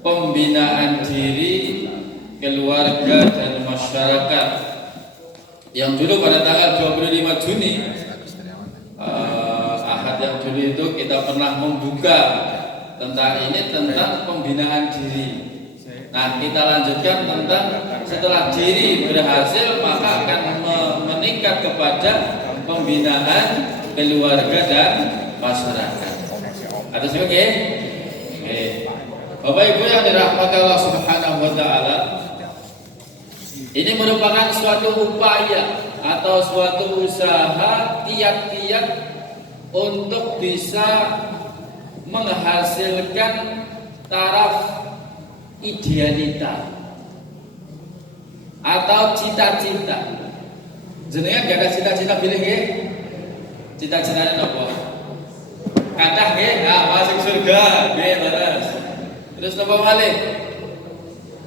pembinaan diri, keluarga dan masyarakat. Yang dulu pada tanggal 25 Juni Ahad yang dulu itu kita pernah membuka tentang pembinaan diri. Nah, kita lanjutkan tentang setelah diri berhasil maka akan meningkat kepada pembinaan keluarga dan masyarakat. Atas oke? Bapak Ibu yang dirahmati Allah Subhanahu wa taala, ini merupakan suatu upaya atau suatu usaha kiat-kiat untuk bisa menghasilkan taraf idealita atau cita-cita. Jenengan gak ada cita-cita pilih nggih? Cita-citanya apa? Kathah nggih, masuk surga, nggih leres. Terus napa malih?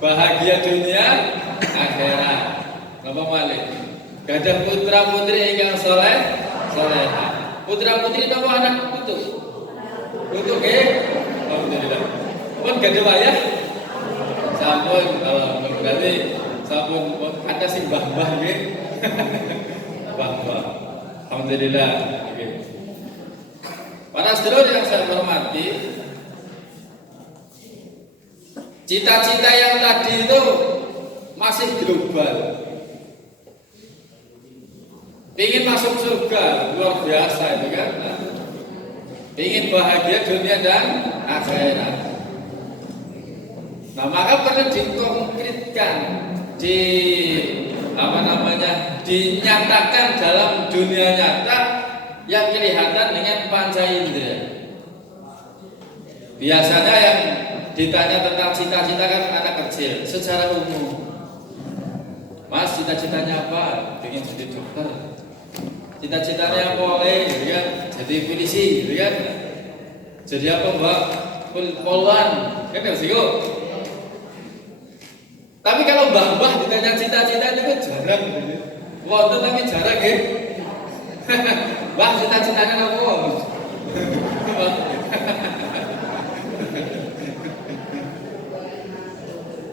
Bahagia dunia akhirat. Napa malih? Gadah putra putri ingkang saleh, salehah. Putra putri napa anak putu? Putu nggih. Alhamdulillah. Pun gadah wayah. Sampun berarti sampun ada sing mbah-mbah nggih. Mbah-mbah. Alhamdulillah. Nggih. Para sedherek yang saya hormati, cita-cita yang tadi itu masih global. Ingin masuk surga luar biasa itu kan. Ingin bahagia dunia dan akhirat. Nah, maka perlu dikonkretkan, dinyatakan dalam dunia nyata yang kelihatan dengan panca indera. Biasanya yang ditanya tentang cita-cita kan anak kecil secara umum. Mas, cita-citanya apa? Pengen jadi dokter. Cita-citanya apa? Ya, jadi polisi, gitu kan? Jadi apa, Mbak? Polwan, kan harus itu. Tapi kalau mbah-mbah ditanya cita-cita itu kan jarang, gitu. Waktu tapi jarang, ya. Mbah, cita-citanya apa?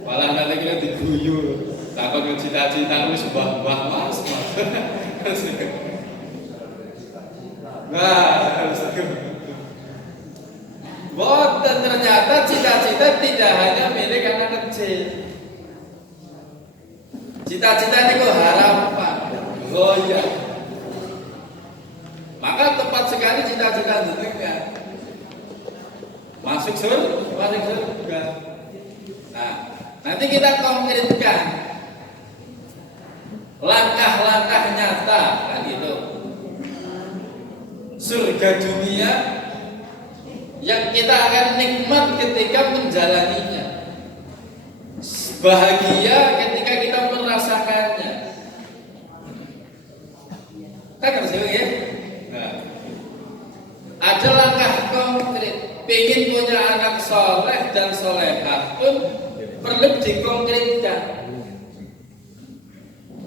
Malah nanti kita diguyur. Takut cita-cita wis mbah-mbah mas. Nah, boten ternyata cita-cita tidak hanya milik anak kecil. Cita-cita itu harapan, goyah. Maka tepat sekali cita-cita jenengan masuk surga. Nah, nanti kita konkretkan langkah-langkah nyata kan gitu. Surga dunia yang kita akan nikmat ketika menjalaninya, bahagia ketika kita merasakannya. Kan harus ya. Nah, ada langkah konkret. Pengen punya anak soleh dan solehah pun perlu dikonkretkan.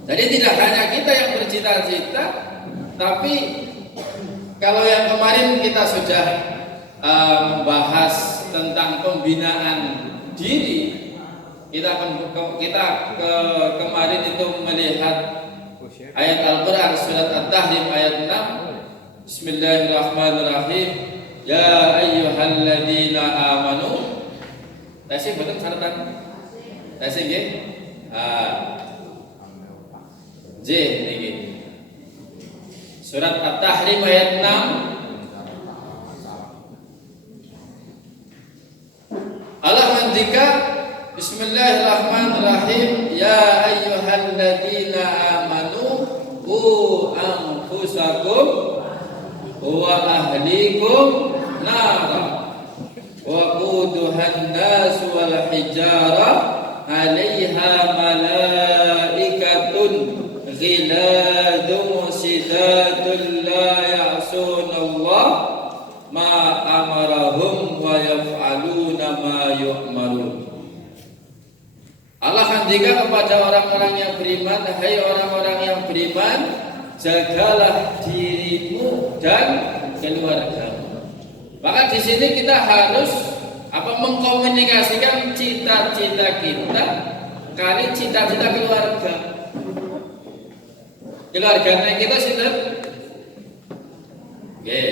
Jadi tidak hanya kita yang bercita-cita, tapi kalau yang kemarin kita sudah membahas tentang pembinaan diri, kemarin itu melihat ayat Al-Quran surat At-Tahrim ayat 6. Bismillahirrahmanirrahim. Ya ayyuhalladzina amanu. Tasih betul syaratan. Tasih nggih? J niki. Surat At-Tahrim ayat 6. Allah ngendika Bismillahirrahmanirrahim. Ya ayyuhalladzina amanu qu anfusakum wa ahlikum nara wa quduhan nas wal hijara 'alaiha malaikatun ghiladun sidatun la ya'sunallah ma amarahum wa yaf'aluna ma yu'marun. Allah ngendika kepada orang-orang yang beriman, hai orang-orang yang beriman, jagalah dirimu dan keluargamu. Maka di sini kita harus mengkomunikasikan dikomunikasikan cita-cita kita kali cita-cita keluarga. Keluarganya kita sinten? Nggih,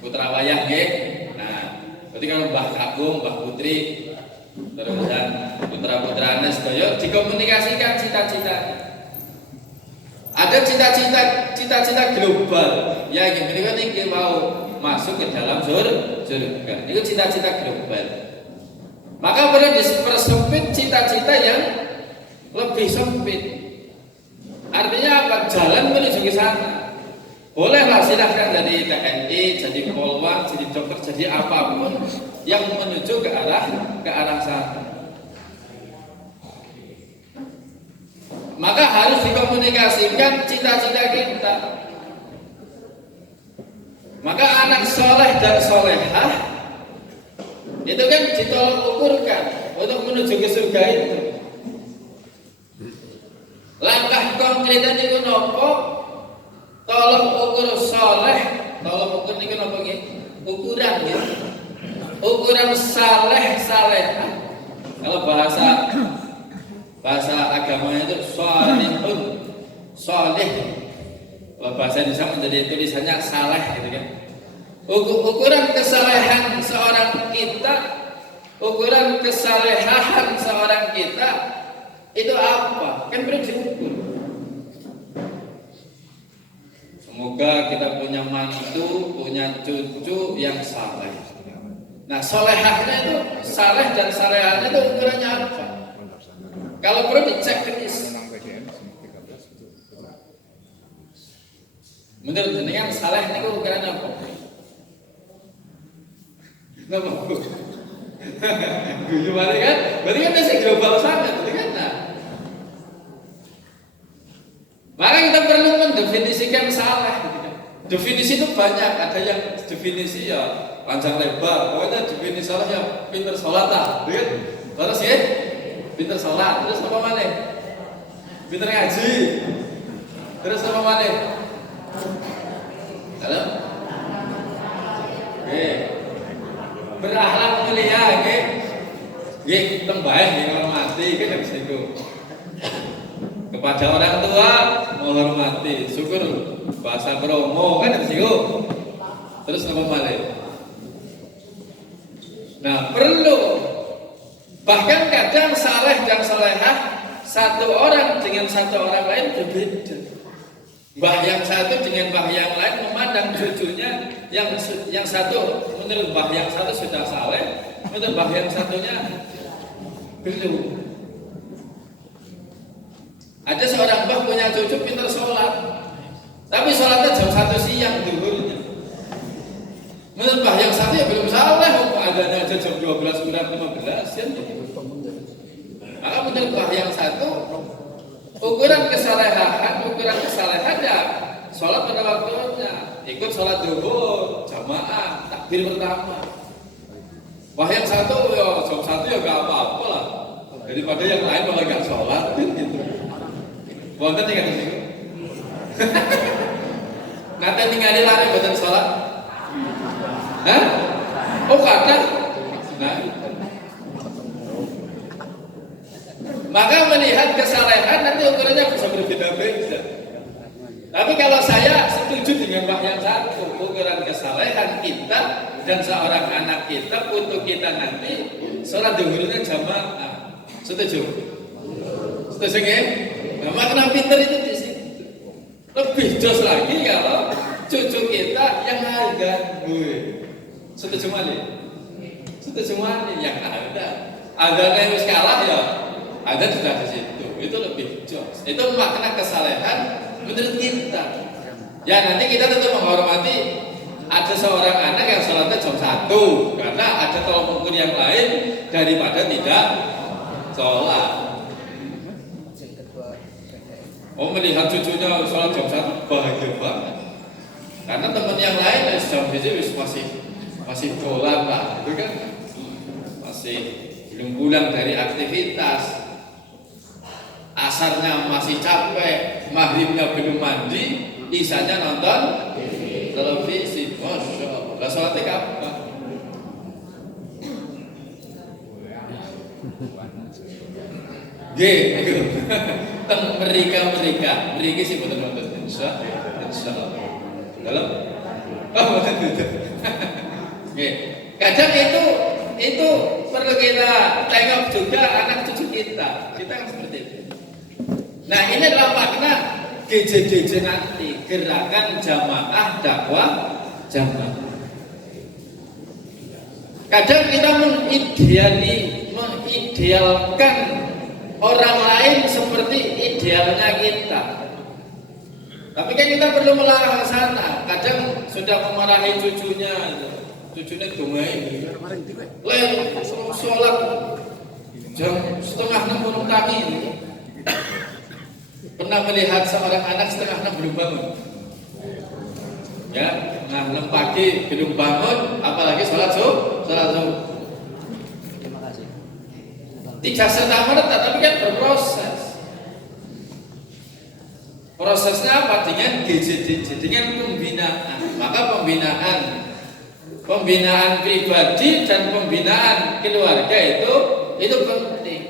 putra wayah nggih. Nah, berarti kalau Mbah Kakung, Mbah Putri, terusan putra-putrane sedaya dikomunikasikan cita-cita. Ada cita-cita global ya ini mau masuk ke dalam surga. Itu cita-cita global. Maka perlu dipersempit cita-cita yang lebih sempit. Artinya apa? Jalan menuju ke sana. Bolehlah silahkan jadi TNI, jadi Polwan, jadi dokter, jadi apapun yang menuju ke arah sana. Maka harus dikomunikasikan cita-cita kita. Maka anak soleh dan solehah itu kan ditolak ukurkan untuk menuju ke surga itu. Langkah konkretnya itu nopo? Tolong ukur soleh, tolong ukur niku nopo nggih? Ukuran ya. Ukuran saleh salehah. Kalau bahasa agamanya itu sholihun, sholih. Kalau bahasa Indonesia menjadi tulisannya saleh gitu kan. Ukuran kesalehan seorang kita, ukuran kesalehan seorang kita itu apa? Kan perlu diukur. Semoga kita punya mantu, punya cucu yang saleh. Nah, solehahnya itu saleh dan salehahnya itu ukurannya apa? Kalau perlu dicek kritis. Menurut jenengan saleh niku ukurannya apa? Napa? Guyu balik kan? Berarti kan masih global sangat, berarti kan? Nah. Maka kita perlu mendefinisikan saleh. Definisi itu banyak, ada yang definisi ya panjang lebar. Pokoknya definisi saleh ya pinter sholat lah, kan? Terus ya? Pinter sholat, terus apa mana? Pinter ngaji, terus apa mana? Halo? Berakhlak mulia, tembaik yang menghormati, kan habis itu. Kepada orang tua menghormati, syukur bahasa promo, kan habis itu. Terus apa mana? Nah perlu. Bahkan kadang saleh dan salehah satu orang dengan satu orang lain berbeda. Mbah yang satu dengan mbah yang lain memandang cucunya yang satu menurut mbah yang satu sudah saleh, menurut mbah yang satunya belum. Ada seorang mbah punya cucu pintar sholat, tapi sholatnya jam 1 siang duhurnya. Menurut mbah yang satu ya belum saleh, adanya aja jam 12 kurang 15 ya. Maka menurut mbah yang satu ukuran kesalehan ya sholat pada waktunya, ikut sholat zuhur jamaah takbir pertama. Mbah yang satu ya jam 1 ya gak apa-apa lah, daripada yang lain malah gak sholat gitu. Wonten tinggal di sini. Nanti tinggal lari boten sholat. Hah? Oh kadang. Nah, maka melihat kesalehan nanti ukurannya bisa berbeda-beda. Tapi kalau saya setuju dengan Mbah yang satu, ukuran kesalehan kita dan seorang anak kita, putu kita nanti sholat zuhurnya jamaah. Setuju? Setuju nggih? Nah, makna pinter itu di sini. Lebih jos lagi kalau cucu kita yang ada. Setuju malih? Setuju malih yang ada. Ada yang harus kalah ya. Ada sudah di situ. Itu lebih jos. Itu makna kesalehan menurut kita. Ya nanti kita tetap menghormati ada seorang anak yang sholatnya jam 1 karena ada tolak ukur yang lain daripada tidak sholat. Oh melihat cucunya sholat jam 1 bahagia banget. Karena teman yang lain jam itu masih sholat lah, itu kan masih belum pulang dari aktivitas. Asarnya masih capek, maghribnya belum mandi, isanya nonton televisi. Masya Allah, sholatnya kapan? Nggih, niku. Teng mriki sih boten wonten insyaallah. Dalam boten gitu. Nggih. Kadang itu perlu kita tengok juga anak cucu kita. Kita kan seperti itu. Nah, ini adalah makna GJDJ nanti, gerakan jamaah dakwah jamaah. Kadang kita mengidealkan orang lain seperti idealnya kita. Tapi kan kita perlu melarang sana. Kadang sudah memarahi cucunya dongai. Sholat jam 5:30 belum kami. Pernah melihat seorang anak 5:30 belum bangun? Ya, 5:30 pagi belum bangun, apalagi sholat subuh. Terima kasih. Tidak serta-merta, tapi kan berproses. Prosesnya apa? Dengan GJDJ, dengan pembinaan. Maka pembinaan pribadi dan pembinaan keluarga itu penting.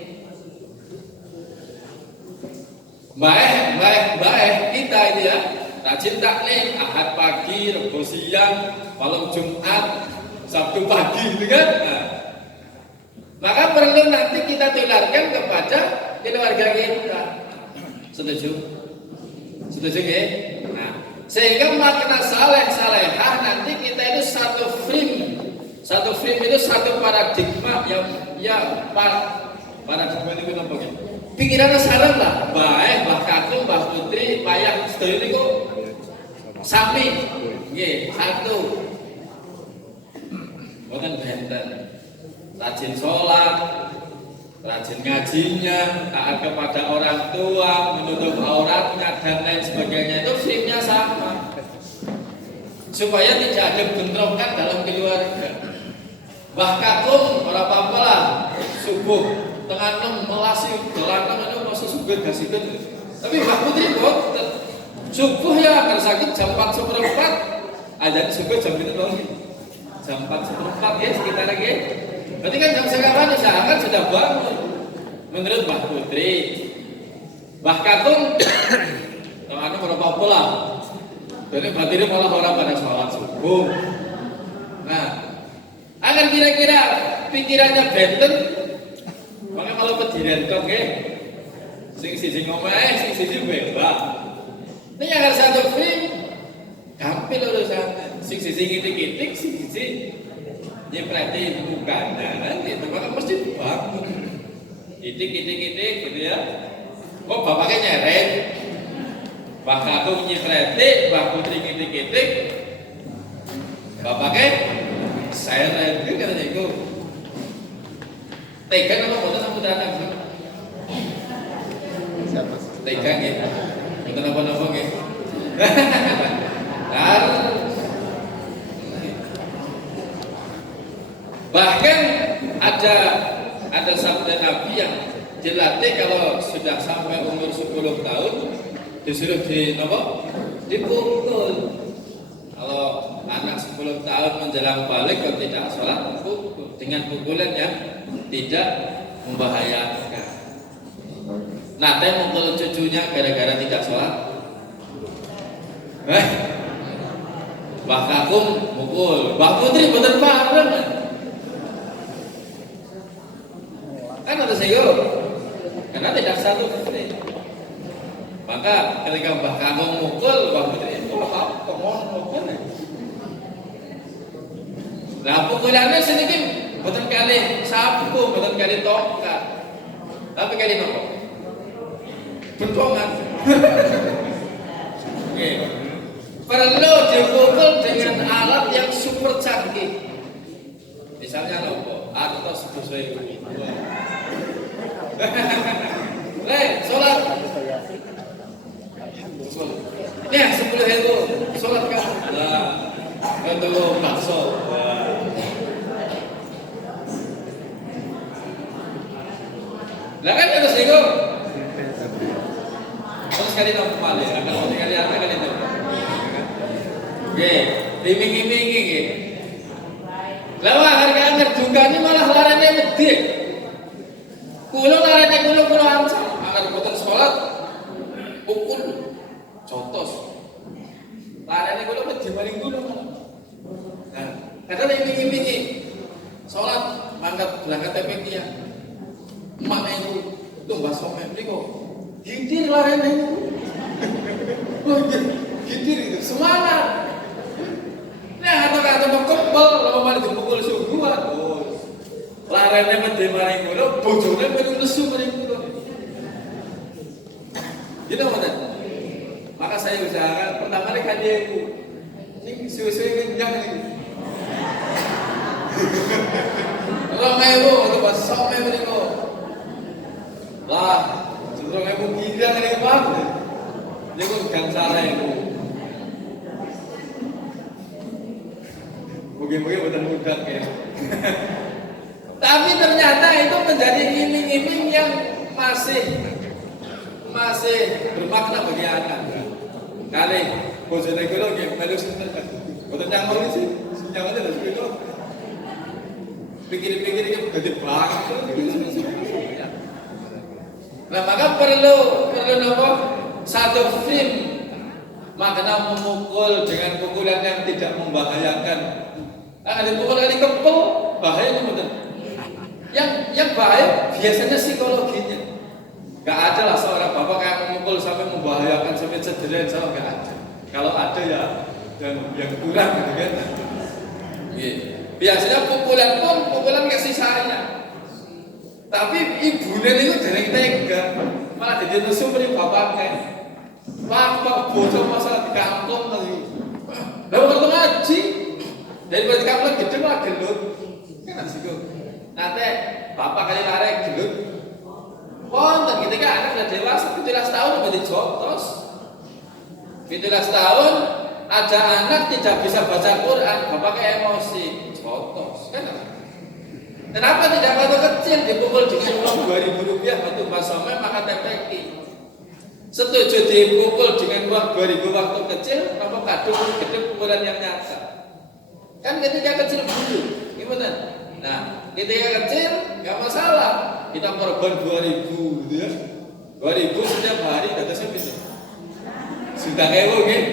Baik kita ini ya, rajin taklim, Ahad pagi, Rebo siang, malam Jumat, Sabtu pagi, gitu kan? Nah, maka perlu nanti kita tularkan kepada keluarga kita. Setuju ya? Nah, sehingga makna salehah nanti kita itu satu frame itu satu paradigma yang paradigma itu apa ya? Pikirannya sarang lah, baik, Mbah Kakung, Mbah Putri, payah sedaya niku sami, nggih, satu. Bukan benten. Rajin sholat, rajin ngajinya, taat kepada orang tua, menutup auratnya dan lain sebagainya, itu frame-nya sama. Supaya tidak ada bentrokan dalam keluarga. Mbah Kakung ora apa-apa lah, subuh tengah 6 melasi gelanang itu masuk subuh gas ikut. Tapi Mbak Putri boten. Subuh ya akan sakit jam 4:04. Azan subuh jam itu dong. Jam 4:04 ya sekitar lagi. Berarti kan jam sekarang usahakan sudah bangun. Menurut Mbak Putri. Mbah Kakung tengah 6 berapa lah. Jadi batinnya malah orang pada sholat subuh. Nah, akan kira-kira pikirannya benten. Maka kalau pediren kok sing siji ngomeh, sing siji bebas. Ini yang harus satu frame. Gampil urusan. Sing siji kitik-kitik, sing siji nyepreti bukan. Nah, gitu. Maka mesti bangun. Kitik gitu ya. Kok bapaknya nyeret? Mbah Kakung nyepreti, Mbah Putri kitik-kitik. Bapaknya seret itu katanya itu. Tegang apa boten sampe datang? Siapa? Tegang ya. Boten apa-apa nggih. Bahkan ada sabda Nabi yang dilatih kalau sudah sampai umur 10 tahun disuruh dipukul. Kalau anak 10 tahun menjelang balik kalau tidak sholat, pukul dengan pukulan yang tidak membahayakan. Nah, mukul cucunya gara-gara tidak sholat. Mbah Kakung mukul, Mbah Putri boten pareng. Kan harus karena tidak satu frame. Maka ketika Mbah Kakung mukul, Mbah Putri itu apa? Mukul. Nah, pukulannya sedikit bukan kali sapu, bukan kali tongkat, tapi kali nopo bentongan. Perlu dipukul dengan alat yang super canggih. Misalnya nopo, atau sesuai itu. Sholat. Ya, 10.000 sholat kan. Nah, untuk bakso. Lah kan terus itu. Terus kali nomor kali, kalau kali apa kali itu. Oke, iming-imingi nggih. Lah harga dukane malah larane medhit. nek kula ancam agar boten salat pukul jotos. Larane kula wedi maring kula. Nah, kadang iming-imingi salat mangkat berangkat TPQ ya. Emak itu tumbas someh mriko. Gitir larane itu. Wah, gitir itu semangat. Nah, kata-kata kebal lama malah dipukul sungguhan. Larane medhe maring kula, bojone melu nesu maring kula. Gitu mboten. Maka saya usahakan pertama kali kan ibu. Ning suwe-suwe ngenjang niku. Kalau ibu untuk basok mriko. Lah, sebelum ibu gidang niku Pak. Niku gang salah ibu. Mungkin-mungkin betul mudah ya. Tapi ternyata itu menjadi iming-iming yang masih bermakna bagi anak. Kali bojone kula nggih melu sinten. Boten nyamur sih, nyamur lho kula. Pikir-pikir iki gede banget. Nah, maka perlu napa? Satu film makna memukul dengan pukulan yang tidak membahayakan. Ada pukul kali kepel, bahaya betul. Yang bahaya biasanya psikologinya. Gak ada lah seorang bapak yang memukul sampai membahayakan sampai cedera, sama gak ada. Kalau ada ya dan yang kurang gitu kan. Biasanya pukulan kasih sayang. Tapi ibunya itu dari tega, malah jadi tusuk dari bapaknya. Bapak bocor masalah di kampung lagi. Lalu waktu ngaji dari kampung gitu malah gelut. Kan asik kok. Nanti bapak kali lari gelut. Wonten ketika anak sudah dewasa 17 tahun udah dijotos. 17 tahun ada anak tidak bisa baca Quran, bapaknya emosi, jotos. Kan? Kenapa tidak waktu kecil dipukul dengan uang 2.000 rupiah untuk basome maka TPQ? Setuju dipukul dengan uang 2.000 waktu kecil, kenapa kadung gede pukulan yang nyata? Kan ketika kecil dulu, gimana? Nah, ketika kecil nggak masalah, kita korban 2.000, gitu ya. 2.000 setiap hari, datanya bisa. Sudah ewo, gitu.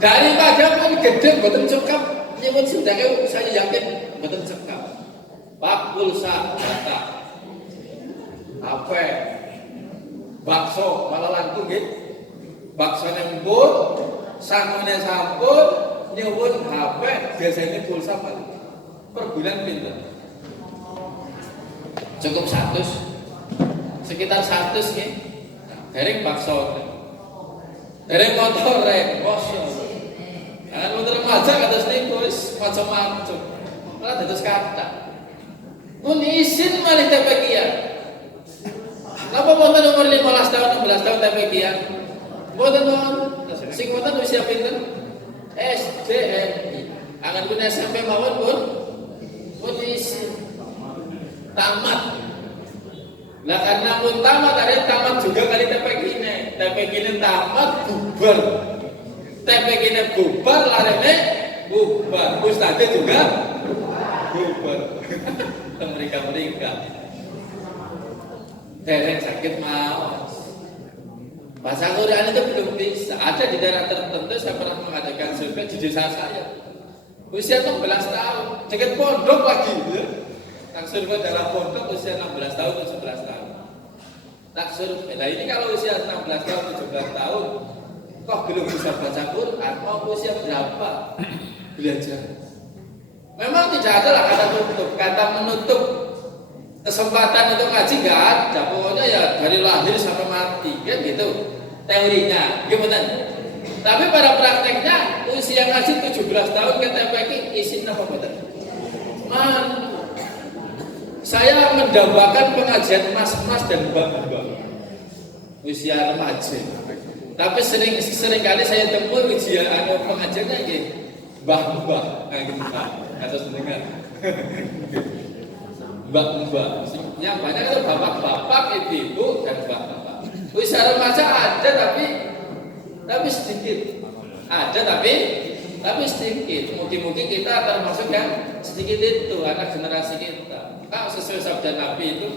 Daripada pun gede, betul cukup. Nyebut sudah ewo, saya yakin betul cukup. Pak pulsa data, HP, bakso malah langkung gitu. Bakso nembut, sangunya sampun, nyebut HP biasanya pulsa per bulan pinter. Cukup 100, sekitar 100 nih. Derek bakso, derek motor rek, bosyo. Jangan motor remaja kata sneakers macam-macam, malah terus kata. Pun izin malih TPQ-an. Napa wonten umur 15 tahun 16 tahun TPQ-an? Mboten wonten. Sing wonten usia pinten? SDMI. Angan pun SMP mawon pun izin. Tamat. Lah karena pun tamat ada tamat juga kali TPQ-ne. TPQ-ne tamat bubar. TPQ-ne bubar larene bubar. Ustaznya juga bubar. Mereka derek sakit mau bahasa Quran itu belum bisa. Ada di daerah tertentu saya pernah mengadakan survei di desa saya usia 16 tahun dekat pondok lagi ya. Tak survei dalam pondok usia 16 tahun atau 11 tahun tak survei. Nah ini kalau usia 16 tahun 17 tahun kok belum bisa baca Quran, mau usia berapa belajar? Memang tidak ada lah kata menutup kesempatan untuk ngaji nggak ada. Pokoknya ya dari lahir sampai mati, kan gitu teorinya, gimana? Tapi pada prakteknya usia ngaji 17 tahun ke TPQ isinya apa betul? Saya mendambakan pengajian mas-mas dan mbak-mbak usia remaja. Tapi sering kali saya temui ujian pengajiannya gitu. Mbah-mbah, gitu atau senengan. Mbah-mbah, yang banyak itu bapak-bapak, ibu-ibu dan bapak-bapak. Usia remaja ada tapi sedikit. Ada tapi sedikit. Mungkin kita termasuk yang sedikit itu anak generasi kita. Kalau sesuai sabda Nabi itu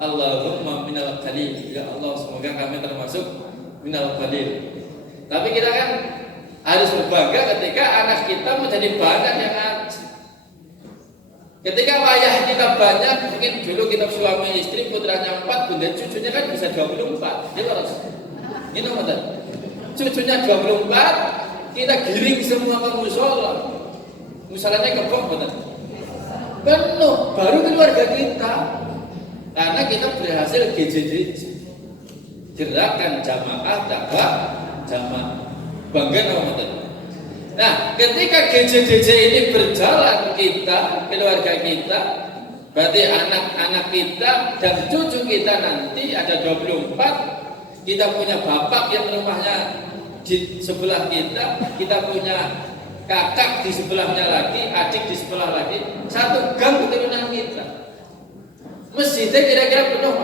Allahumma minal qalil. Ya Allah, semoga kami termasuk minal qalil. Tapi kita kan harus berbangga ketika anak kita menjadi banyak yang ngaji. Ketika wayah kita banyak, mungkin dulu kita suami istri putranya 4, bunda cucunya kan bisa 24. Ya harus. Ini betul. Cucunya 24, kita giring semua ke musola. Musolanya kebok betul. Penuh, baru keluarga kita. Karena kita berhasil GJD, gerakan jamaah dakwah jamaah. Bangga nama betul. Nah, ketika GJDJ ini berjalan, kita, keluarga kita, berarti anak-anak kita dan cucu kita nanti ada 24. Kita punya bapak yang rumahnya di sebelah kita punya kakak di sebelahnya lagi, adik di sebelah lagi, satu gang keturunan kita. Masjidnya kira-kira penuh,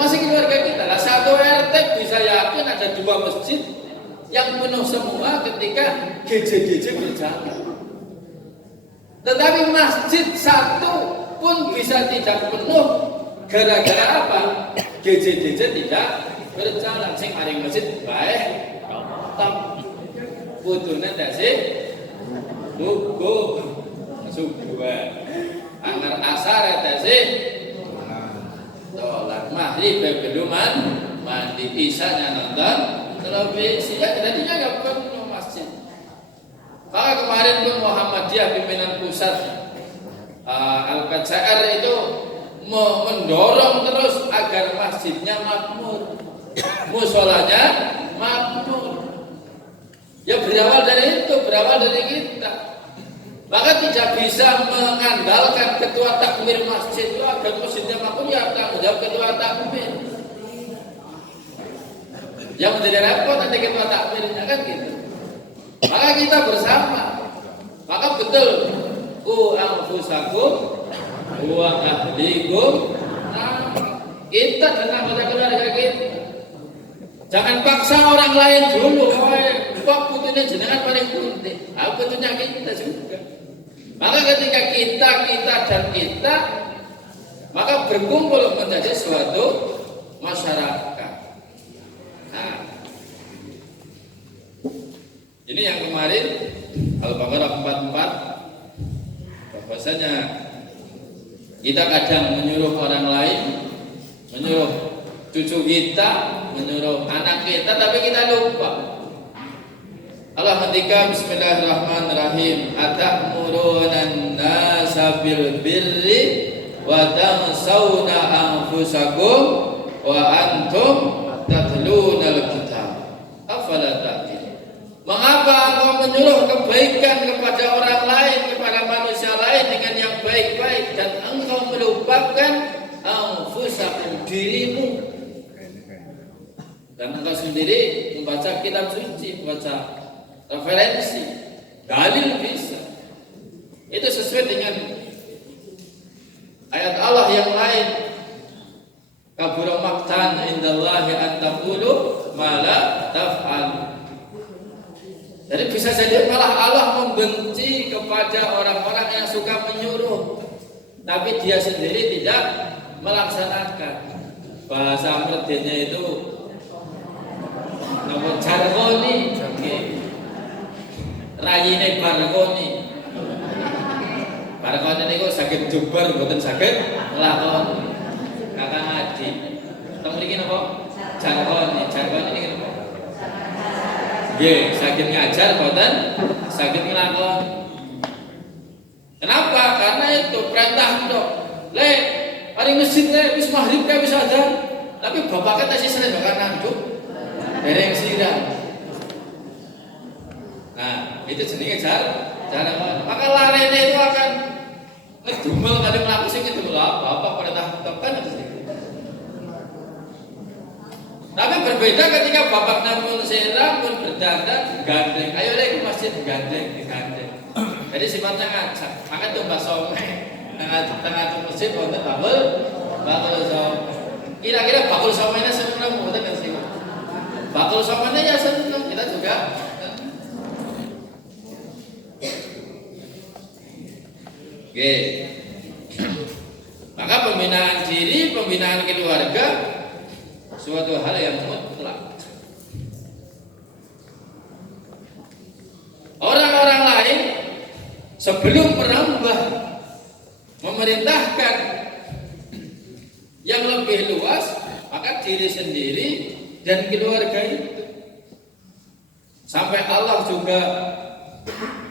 masih keluarga kita. Lah satu RT bisa yakin ada 2 masjid yang penuh semua ketika GJDJ berjalan. Tetapi masjid satu pun bisa tidak penuh gara-gara apa? GJDJ tidak berjalan. Sing maring masjid baik, top putune tasih subuh. Angar asar tasih sholat maghrib belum mandi isanya nonton televisi, ya jadinya nggak penuh masjid. Maka kemarin pun Muhammadiyah pimpinan pusat Al-PCR itu mendorong terus agar masjidnya makmur, musolanya makmur. Ya berawal dari itu, berawal dari kita. Maka tidak bisa mengandalkan ketua takmir masjid itu agar masjidnya makmur, ya tanggung jawab ketua takmir. Yang menjadi repot nanti ketua takmirnya kan gitu. Maka kita bersama. Maka betul anfusakum wa ahlikum. Nah, kita dan anggota keluarga kita. Jangan paksa orang lain dulu. Kok putunya jenengan paling penting. Putunya kita juga. Maka ketika kita dan kita, maka berkumpul menjadi suatu masyarakat. Nah, ini yang kemarin Al-Baqarah 44, bahwasanya kita kadang menyuruh orang lain, menyuruh cucu kita, menyuruh anak kita, tapi kita lupa. Allah ketika Bismillahirrahmanirrahim, atamuruna nasa bil birri wa tansawna anfusakum wa antum tatlunal kitab afala ta'qilun. Mengapa engkau menyuruh kebaikan kepada orang lain, kepada manusia lain dengan yang baik-baik, dan engkau melupakan anfusakum, dirimu, dan engkau sendiri membaca kitab suci, membaca referensi, dalil bisa. Itu sesuai dengan ayat Allah yang lain. Kabura maqtan indallahi an taqulu ma la taf'al. Jadi bisa jadi malah Allah membenci kepada orang-orang yang suka menyuruh tapi dia sendiri tidak melaksanakan. Bahasa merdenya itu nama jargoni, rayine bargoni. Bargoni niku saged jubar mboten saged nglakoni. Kakang Adi. Teng mriki napa? Jargoni niki napa? Nggih, saged ngajar mboten saged nglakoni. Kenapa? Karena itu perintah ndok. Le, mari masjid le wis maghrib ka wis azan. Tapi bapaknya tasih sering bakal nanduk dereng sirah. Nah, itu jenenge jargon. Maka larene itu akan ngedumel kali mlaku sing itu apa perintah tekan itu. Tapi berbeda ketika bapaknya pun sirah pun berdandan gandeng. Ayo le ke masjid gandeng. Jadi sifatnya ngajak. Maka tumbas someh tengah masjid wonten bakul someh. Kira-kira bakul somehnya seneng mboten kan sih? Bakul somehnya ya seneng, kita juga. Oke. Maka Maka pembinaan diri, pembinaan keluarga suatu hal yang mutlak. Orang-orang lain sebelum merambah memerintahkan yang lebih luas, maka diri sendiri dan keluarga itu. Sampai Allah juga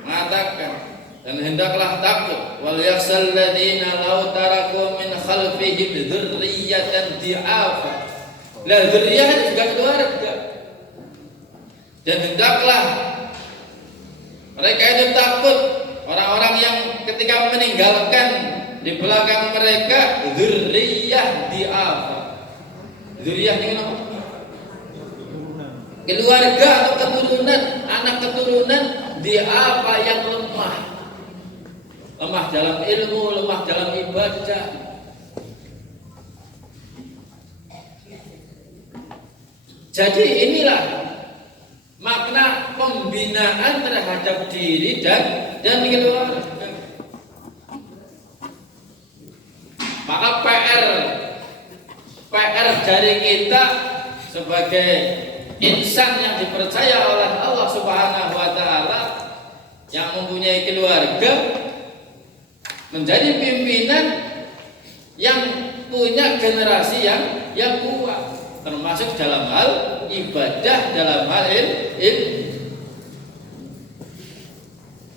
mengatakan, dan hendaklah takut wal yakhshal ladzina law taraku min khalfihim dzurriyyatan di'afa. La dzurriyyah itu juga keluarga. Dan hendaklah mereka itu takut orang-orang yang ketika meninggalkan di belakang mereka dzurriyyah di'afa. Dzurriyyah ini apa? Keluarga atau keturunan, anak keturunan di'afa yang lemah. Lemah dalam ilmu, lemah dalam ibadah. Jadi inilah makna pembinaan terhadap diri dan keluarga. Maka PR dari kita sebagai insan yang dipercaya oleh Allah Subhanahu wa taala yang mempunyai keluarga, menjadi pimpinan yang punya generasi yang kuat, termasuk dalam hal ibadah, dalam hal ilmu.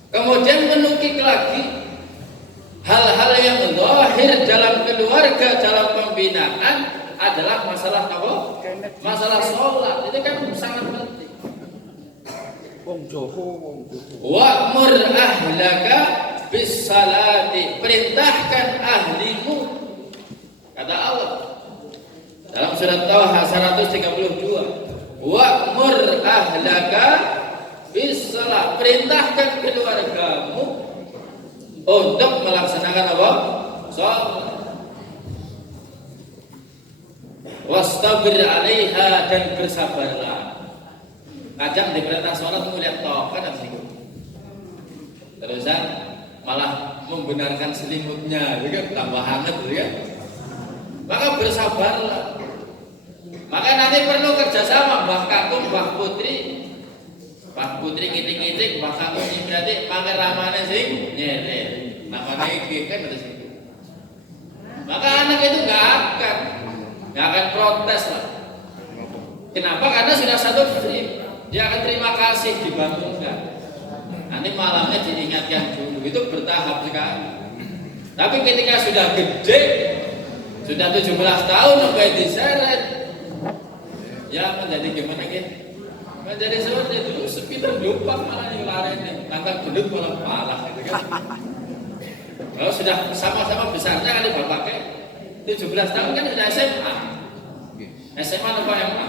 Kemudian menukik lagi hal-hal yang zahir dalam keluarga, dalam pembinaan adalah masalah apa? Masalah sholat. Itu kan sangat penting. Wa'mur ahlaka bis salati, perintahkan ahlimu, kata Allah dalam surat Taha 132. Wa'mur ahlaka bis salat, perintahkan keluargamu untuk melaksanakan apa? Salat. Wastabir 'alaiha, dan bersabarlah. Kadang diperintah sholat melihat tokan atau terusan malah membenarkan selimutnya, gitu kan, tambah hangat, gitu kan. Maka bersabarlah. Maka nanti perlu kerjasama, Mbah Kakung, Mbah Putri, ngitik-ngitik, Mbah Kakung ini berarti pakai ramane sing nyeret. Namanya iki kan ada situ. Maka anak itu nggak akan protes lah. Kenapa? Karena sudah satu frame. Dia akan terima kasih dibangunkan. Nanti malamnya diingatkan dulu, itu bertahap sekali. Tapi ketika sudah gede, sudah 17 tahun sampai diseret, ya menjadi gimana gitu? Menjadi seperti dulu sekitar lupa malah nyularin, tangkap gendut malah parah gitu kan. Kalau sudah sama-sama besarnya kali bapaknya 17 tahun kan sudah SMA. SMA apa SMA?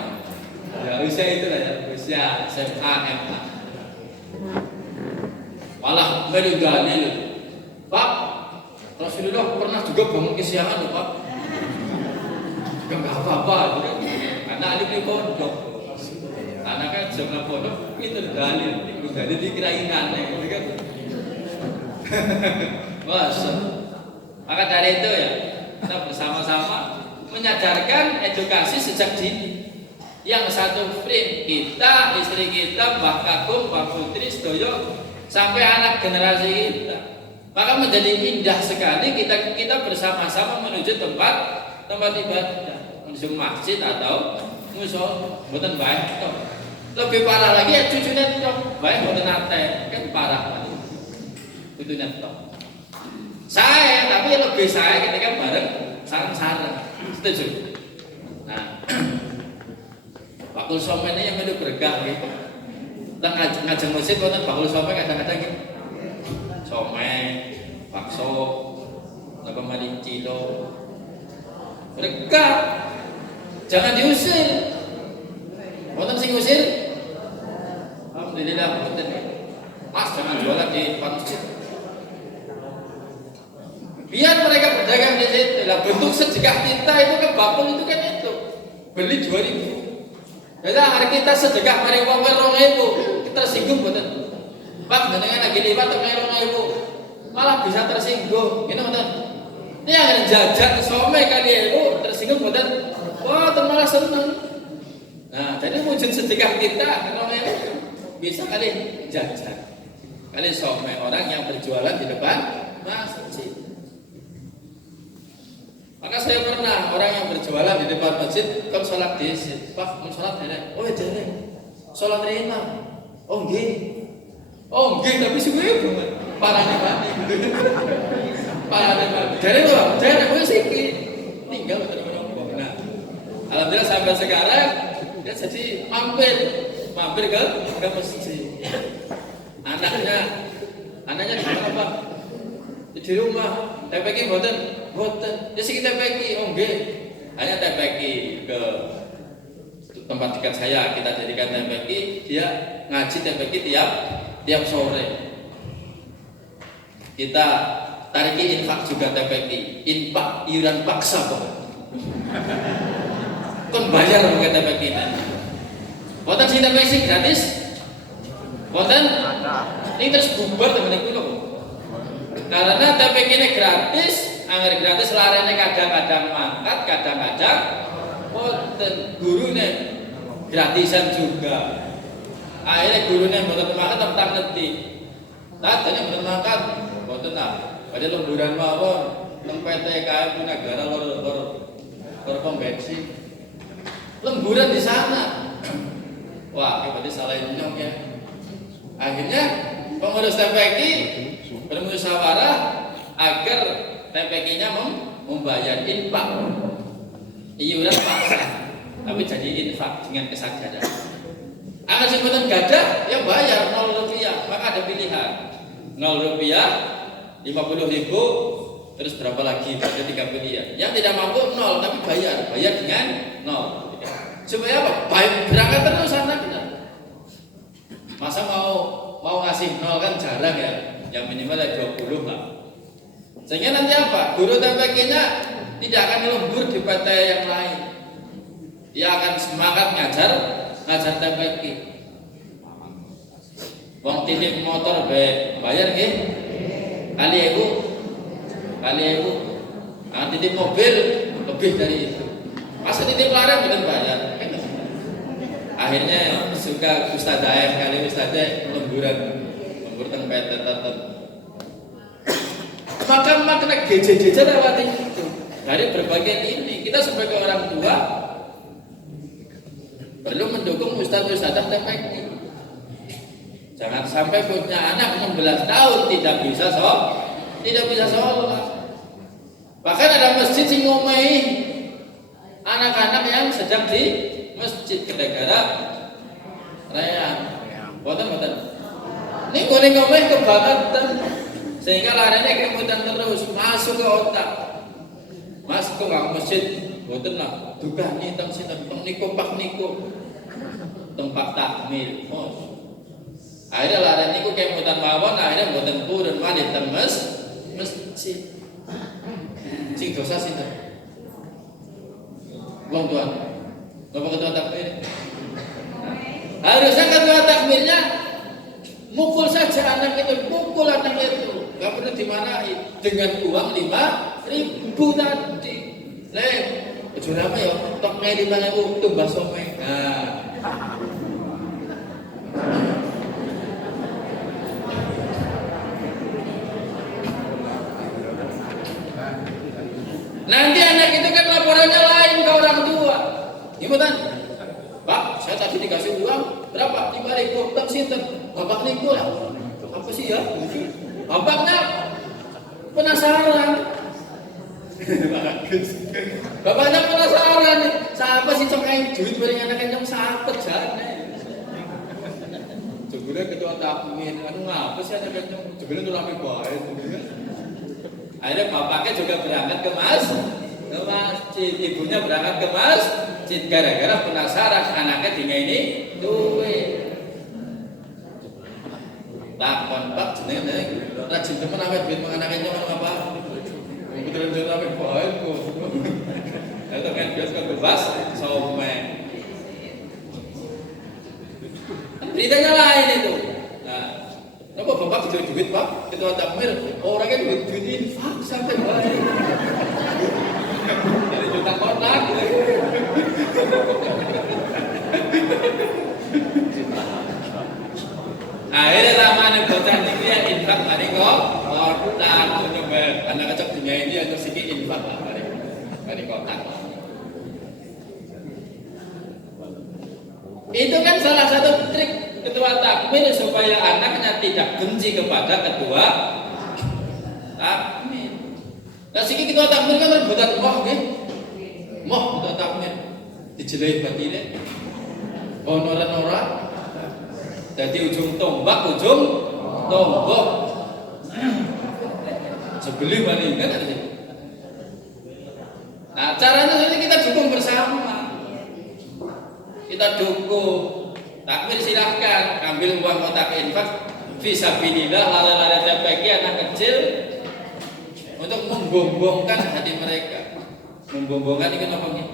Ya usia itu lah ya, usia SMA, MA. Malah dalil, Pak, Rasulullah pernah juga bangun kesiangan loh Pak. Juga nggak apa-apa, karena adik di pondok. Anak kan zaman pondok itu dalil, dikirain aneh, gitu kan? Masa. Maka dari itu ya, kita bersama-sama menyadarkan edukasi sejak dini. Yang satu frame, kita, istri kita, Mbah Kakung, Mbah Putri, sedoyo, sampai anak generasi kita. Maka menjadi indah sekali kita bersama-sama menuju tempat ibadah, menuju masjid atau musola. Bukan baik toh. Lebih parah lagi ya cucunya toh, baik bukan nate, kan parah lagi. Cucunya toh. Saya, tapi lebih saya ketika bareng sarang-sarang, setuju. Nah, bakul somen ini yang menurut berkah gitu. Kita ngajeng musik, kita bakul somen kadang-kadang gitu. Somen, bakso, apa maling kilo. Berkah, jangan diusir. Wonten sing usir, alhamdulillah wonten. Mas jangan jualan di masjid. Biar mereka berdagang di situ. Lah bentuk sedekah kita itu ke bakul itu kan itu. Beli 2.000. Jadi hari kita sedekah mari wong 2.000, kita tersinggung mboten. Pak jenengan lagi liwat teng 2.000. Malah bisa tersinggung. Ini mboten. Ini yang jajan some kali itu tersinggung buatan, wah malah seneng. Nah, jadi wujud sedekah kita kalau bisa kali jajan, kali some orang yang berjualan di depan masjid. Maka saya pernah orang yang berjualan di depan masjid, kalau sholat di masjid, Pak mau sholat mana? Oh jadi, sholat rena. Oh nggih, tapi sebenarnya bukan parahnya mati. Parahnya mati. Jadi aku sih tinggal betul-betul. Nah, alhamdulillah sampai sekarang dia jadi mampir ke masjid. Anaknya di mana Pak? Di rumah. TPK boten. Dia sih TPK, oh nggih. Hanya TPK ke tempat dekat saya, kita jadikan TPK, dia ngaji TPK tiap sore. Kita tariki infak juga TPK, infak iuran paksa kok. Kon bayar pakai TPK ini. Boten sing TPK sing gratis. Boten. Ini terus bubar temen iku lho. Karena TPK ini gratis, anggar gratis larene kadang-kadang mangkat, kadang-kadang boten gurune gratisan juga. Akhirnya gurunya boten mangkat tentang ngerti. Tadane boten mangkat, boten lah. Padahal lemburan mawon nang PT KM negara lor pom bensin. Lemburan di sana. Wah, ini berarti salah nyong ya. Akhirnya pengurus TPK bermusyawarah agar TPK-nya membayar infak iuran paksa, tapi jadi infak dengan kesadaran. Anak sebutan gajah yang bayar 0 rupiah, maka ada pilihan 0 rupiah, 50.000, terus berapa lagi? Ada 3 pilihan. Yang tidak mampu 0, tapi bayar dengan 0. Supaya apa? Baik berangkat terus anak kita. Masa mau ngasih 0 kan jarang ya, yang minimal 20 lah. Sehingga nanti apa? Guru TPK-nya tidak akan lembur di PT yang lain. Dia akan semangat ngajar TPK. Wong titip motor bayar nggih? Kali ibu. Titip mobil lebih dari itu. Masa titip larang belum bayar? Akhirnya suka ustadzah kali ustadzah lembur teng PT tetep. Maka makna GJJ lewat itu. Dari berbagai ini kita sebagai orang tua perlu mendukung ustadz-ustadzah TPK. Jangan sampai punya anak 16 tahun tidak bisa sholat. Bahkan ada masjid sing ngomehi anak-anak yang sedang di masjid negara raya. Boten. Ini kuning ngomeh kebangetan sehingga larinya kemudian terus masuk ke otak. Masuk ke masjid, boten lah. Dugani teng sinten teng niku pak niku. Tempat takmil. Akhirnya larinya niku kemudian mawon akhirnya boten purun malih teng masjid. Sing dosa sinten? Wong tuan. Bapak ketua takmir. Harusnya ketua takmirnya mukul saja anak itu, nggak perlu dimarahi dengan uang 5.000 tadi. Ujung apa ya? Toknya 5.000 tumbas some. Nah, nanti anak itu kan laporannya lain ke orang tua. Gimana? Pak, saya tadi dikasih uang berapa? 5.000. Tak sinten. Bapak niku lah. Apa sih ya? Bapaknya penasaran. Bapaknya penasaran. Siapa sih cengeng duit bareng anak kenceng siapa jane? Jebule ketua takmir, ngapa sih anak kenceng? Jebule tuh rame bae. Akhirnya bapaknya juga berangkat ke masjid, ibunya berangkat ke masjid gara-gara penasaran anaknya tinggal ini duit. Takon Pak jenenge rajin temen awet duit menganake nyong apa? Kebetulan jeneng awet bae kok. Itu kan biasa bebas some. Beritanya lain itu. Nah, kenapa Bapak duit Pak? Ketua takmir orangnya duit infak sampai bae. carane bocah niki ya infak mari kok kotak coba anak kecok dunia ini untuk siki infak mari kotak. Itu kan salah satu trik ketua takmir supaya anaknya tidak benci kepada ketua takmir. Nah siki ketua takmir kan rebutan moh nggih. Moh ketua takmir dijelai batine. Honoran ora. Jadi ujung tombak ujung tombok. Sebelum bandingkan ada sih. Nah caranya ini kita dukung bersama. Kita dukung. Takmir silahkan ambil uang kotak infak fisabilillah lala-lala TPQ anak kecil untuk membombongkan hati mereka. Membombongkan itu apa nih?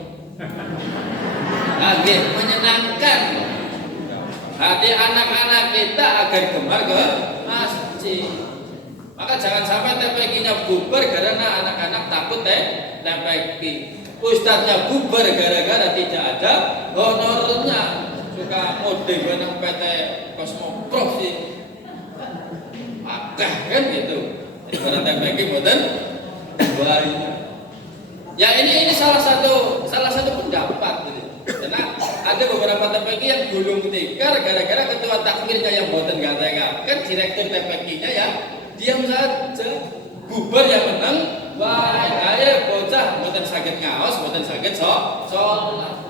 Agar menyenangkan hati anak-anak kita agar gemar ke masjid. Maka jangan sampai TPQ-nya bubar karena anak-anak takut TPQ. Ustadznya bubar gara-gara tidak ada honornya. Suka mode benang PT Kosmoprof sih. Akeh kan gitu. Ibarat TPQ mboten baik. Ya ini salah satu pendapat gitu. Karena ada beberapa TPQ yang gulung tikar gara-gara ketua takmirnya yang mboten ganteng kan direktur TPQ-nya ya diam saja. Bubar yang menang baik ayo bocah mboten saged ngaos, mboten saged sholat.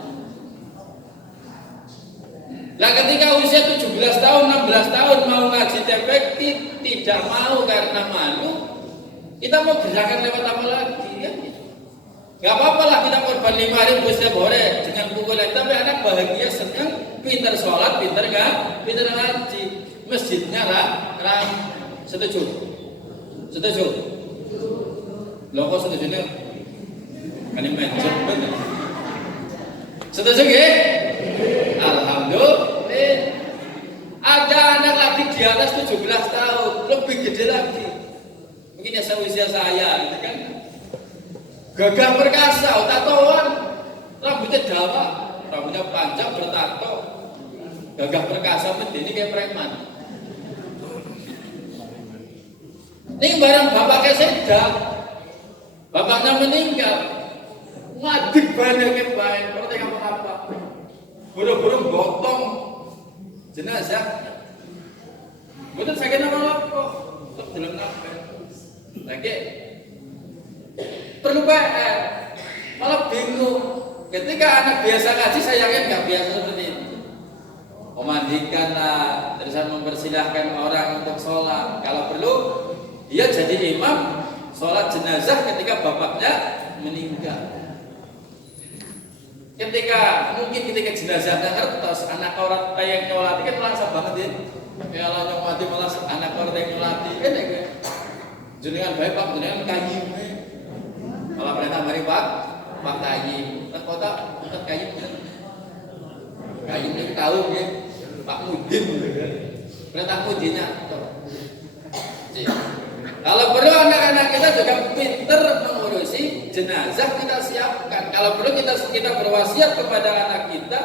Lah ketika usia 17 tahun, 16 tahun mau ngaji TPQ tidak mau karena malu, kita mau gerakan lewat apa lagi kan? Gak apa-apa lah kita korban 5.000 setiap hari dengan pukulan, tapi anak bahagia, senang, pintar sholat, pintar ngaji, masjidnya setuju? Setuju? Loh kok setuju nih? Kan ini menjot bener. Setuju gak? Alhamdulillah. Ada anak lagi di atas 17 tahun, lebih gede lagi. Mungkin ya seusia saya, gitu kan? Gagah perkasa, tatoan, rambutnya dawa, rambutnya panjang bertato. Gagah perkasa ini kayak preman. Ini barang bapaknya sedak, bapaknya meninggal, ngadik banyak baik, berarti apa? Buru-buru gotong jenazah. Betul sakit apa kok? Tetap dalam nafas. Lagi perlu PR, malah bingung. Ketika anak biasa ngaji, saya yakin nggak biasa seperti itu. Memandikan lah, terusan mempersilahkan orang untuk sholat. Kalau perlu, dia jadi imam sholat jenazah ketika bapaknya meninggal. Ketika jenazahnya ngertos, anak orang yang nyolati kan merasa banget ya. Ya Allah nyolati malah anak orang yang nyolati kan ya. Jenengan baik pak, jenengan kayu. Kalau perintah mari pak kayu. Ke kota kayu. Kayu ini tahu ya, Pak Mudin. Perintah Mudinnya. Kalau perlu anak-anak kita juga pinter mengurusi jenazah kita siapkan. Kalau perlu kita berwasiat kepada anak kita,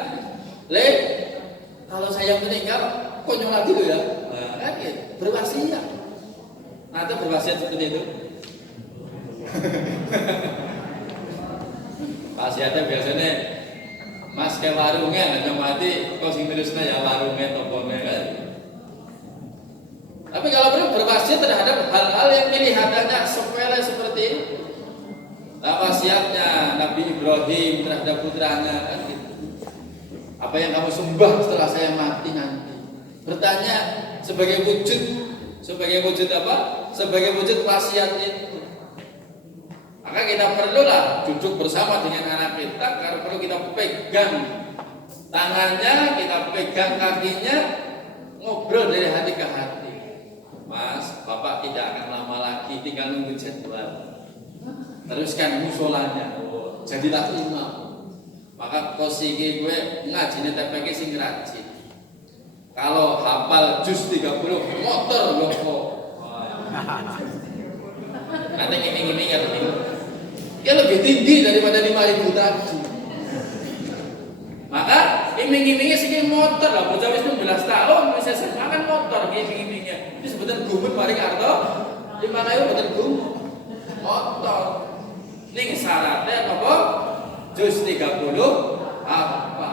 kalau saya meninggal, kok nyolat dulu ya? Nah, gitu. Berwasiat. Nah, itu berwasiat seperti itu. Wasiatnya biasanya Mas ke warungnya hanya mati, kau sing terusnya ya warungnya tokonya kan. Tapi kalau perlu berwasiat terhadap hal-hal yang kelihatannya sepele seperti ini. Nah, wasiatnya Nabi Ibrahim terhadap putranya kan gitu. Apa yang kamu sembah setelah saya mati nanti? Bertanya sebagai wujud apa? Sebagai wujud wasiat itu. Maka kita perlulah duduk bersama dengan anak kita. Kalau perlu kita pegang tangannya, kita pegang kakinya, ngobrol dari hati ke hati. Mas, Bapak tidak akan lama lagi, tinggal nunggu jadwal. Teruskan musolanya, jadilah imam. Maka kosiki gue ngajinya TPQ sing rajin. Kalau hafal juz 30 motor kok. Nanti gini ya dia lebih tinggi daripada 5.000 tadi. Maka iming-imingnya segini motor lah, bocah wis 16 tahun bisa makan motor iming-imingnya. Ini sebutan gumun mari arto 5.000 mboten gumun. Motor. Ning syaratnya apa? Juz 30 apa?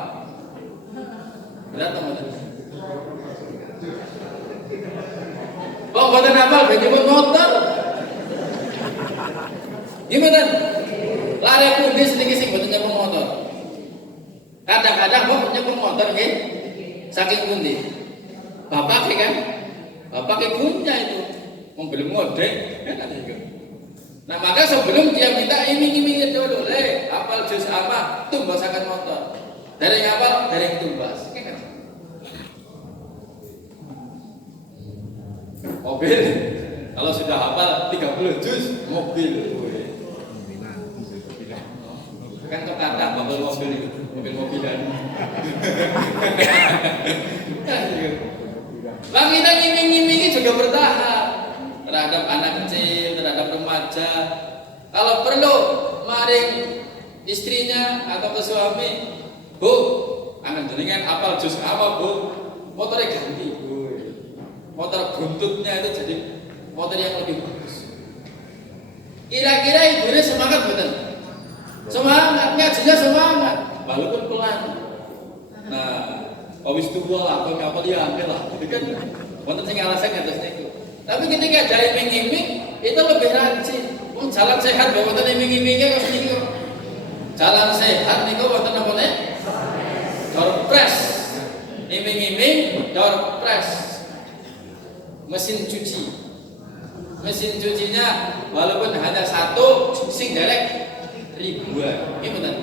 Berat teman-teman. Wong mboten hafal bagaimana motor. Gimana? Lare pundi sedikit sing mboten nyepo motor. Kadang-kadang kok nyepo motor nggih. Saking pundi? Bapak kan? Bapak punya itu. Wong belum ngode kan ada juga. Nah, maka sebelum dia minta iming-imingnya dulu, hafal juz apa? Tumbasakan motor. Dari hafal, dari tumbas. Mobil. Kalau sudah hafal 30 juz, mobil. Kan terkadang mobil itu, mobil-mobilan. Bang, kita ngiming-ngimingi juga bertahap terhadap anak kecil, terhadap remaja. Kalau perlu maring istrinya atau ke suami, Bu, anak jenengan apal juz apa, Bu? Motornya ganti, Bu. Motor buntutnya itu jadi motor yang lebih bagus. Kira-kira ibunya semangat betul? Semangat, ngajinya semangat, walaupun pelan. Nah, habis itu gua apa dia ambil lah, gitu kan? Wonten sing alasan atas niku. Tapi ketika dari iming-iming itu lebih rajin. Jalan sehat bae wonten iming-imingnya kok niki. Jalan sehat niku wonten apa nek? Door press. Iming-iming door press. Mesin cuci. Mesin cucinya walaupun hanya satu sing derek ribuan. Ini benar.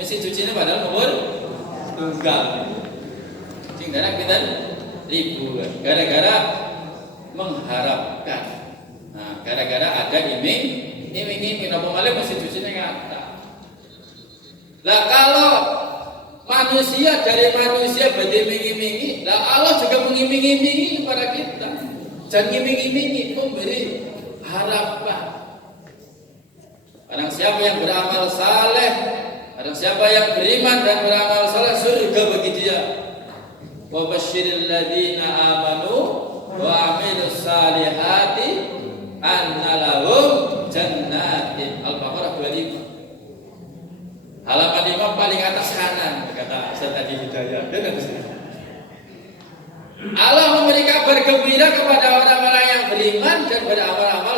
Mesin cucinya padahal nomor tunggal. Sing derek pinten? Ribuan. Gara-gara mengharapkan. Nah, gara-gara ada iming-iming apa malah mesin cucinya ngata. Lah kalau manusia dari manusia beriming-imingi, lah Allah juga mengiming-imingi kepada kita. Jangan iming-imingi, memberi harapan. Barang siapa yang beramal saleh, barang siapa yang beriman dan beramal saleh, surga bagi dia. Wa basyiril ladzina amanu wa amilus salihati anna lahum jannatin. Al-Baqarah 25. Halaman 5 paling atas kanan, kata Ustaz tadi Hidayat. Allah memberi kabar gembira kepada orang-orang yang beriman dan beramal-amal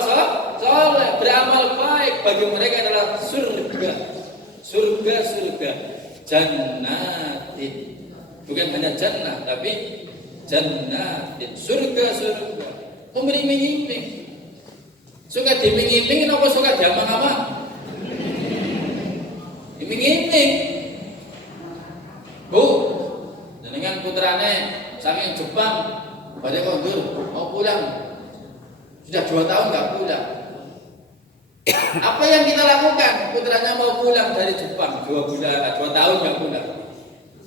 soleh, beramal baik. Bagi mereka adalah surga, jannatin. Bukan hanya jannah, tapi jannatin, surga. Memberi iming-iming. Suka diming-iming, apa suka diamang-amang? Iming-iming. Bu, dengan putrane saking Jepang, badai kondur, mau pulang. Sudah 2 tahun nggak pulang. Apa yang kita lakukan? Putranya mau pulang dari Jepang 2 tahun nggak pulang.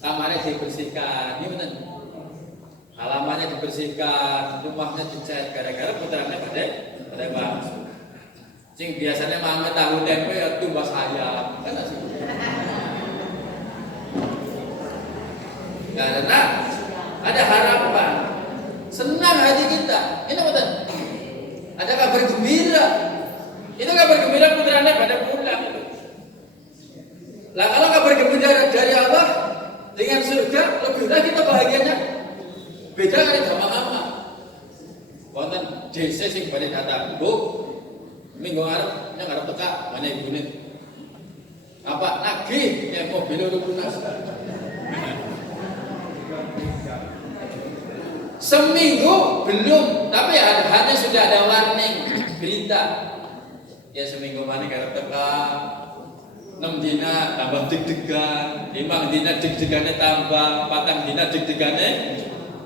Kamarnya dibersihkan, ini benar. Halamannya dibersihkan, rumahnya dicat. Gara-gara putranya badai masuk. Sing biasanya mangan tahu tempe ya tumbas ayam, kan sih. Karena ada harapan, senang hati kita. Ini betul. Ada kabar gembira. Itu kabar gembira putranya pada pulang. Lah kalau kabar gembira dari Allah dengan surga, lebih lagi kita bahagianya. Beda kali sama mama. Wonten desa sing pada datang, Bu, minggu ngarep, yang ngarep teka, mana ibu nih? Apa nagih ya mobil udah lunas? Seminggu belum, tapi hanya sudah ada warning berita. Ya seminggu mana ngarep teka, 6 dina tambah deg-degan, 5 dina deg-degannya tambah, 4 dina deg-degannya